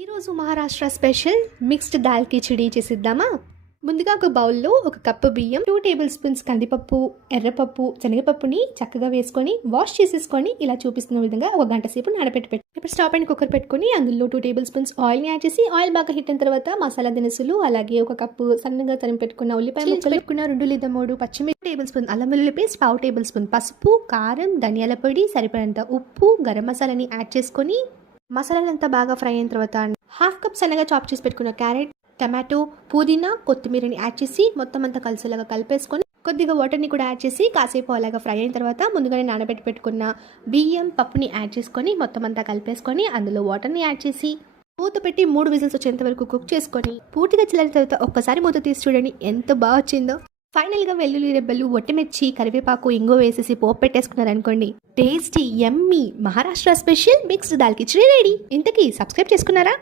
ఈరోజు Maharashtra special mixed dal khichdi చేసిద్దామా. ముందుగా ఒక బౌల్లో ఒక కప్పు బియ్యం, 2 టేబుల్ స్పూన్స్ కందిపప్పు, ఎర్రపప్పు, శనగపప్పుని చక్కగా వేసుకొని వాష్ చేసేసుకొని ఇలా చూపిస్తున్న విధంగా ఒక గంట సేపు నానబెట్టి ఇప్పుడు స్టవ్ పైన కుక్కర్ పెట్టుకుని అందులో 2 టేబుల్ స్పూన్స్ ఆయిల్ని యాడ్ చేసి ఆయిల్ బాగా హిట్ అయిన తర్వాత మసాలా దినుసులు, అలాగే ఒక కప్పు సన్నగా తరిగి పెట్టుకున్న ఉల్లిపాయ ముక్కలు, పెట్టుకున్న 2 లేదా 3 పచ్చిమిర్చి, టేబుల్ స్పూన్ అల్లం వెల్లుల్లి పేస్ట్, 1/2 టేబుల్ స్పూన్ పసుపు, కారం, ధనియాల పొడి, సరిపడంత ఉప్పు, గరం మసాలాని యాడ్ చేసుకొని మసాలాలంతా బాగా ఫ్రై అయిన తర్వాత 1/2 కప్ సన్నగా చాప్ చేసి పెట్టుకున్న క్యారెట్, టమాటో, పుదీనా, కొత్తిమీరని యాడ్ చేసి మొత్తం అంతా కలిసేలాగా కలిపేసుకొని కొద్దిగా వాటర్ని కూడా యాడ్ చేసి కాసేపు అలాగా ఫ్రై అయిన తర్వాత ముందుగానే నానబెట్టి పెట్టుకున్న బియ్యం, పప్పుని యాడ్ చేసుకొని మొత్తం అంతా కలిపేసుకొని అందులో వాటర్ని యాడ్ చేసి మూత పెట్టి 3 విజిల్స్ వచ్చేంత వరకు కుక్ చేసుకొని పూర్తిగా చల్లారిన తర్వాత ఒక్కసారి మూత తీసి చూడండి ఎంత బాగా వచ్చిందో. ఫైనల్గా వెల్లుల్లి రెబ్బలు, ఒట్టిమిర్చి, కరివేపాకు, ఇంగువ వేసేసి పోపు పెట్టేసుకున్నారనుకోండి, tasty yummy Maharashtra special mixed dal khichdi ready. ఇంతకీ సబ్స్క్రైబ్ చేసుకున్నారా?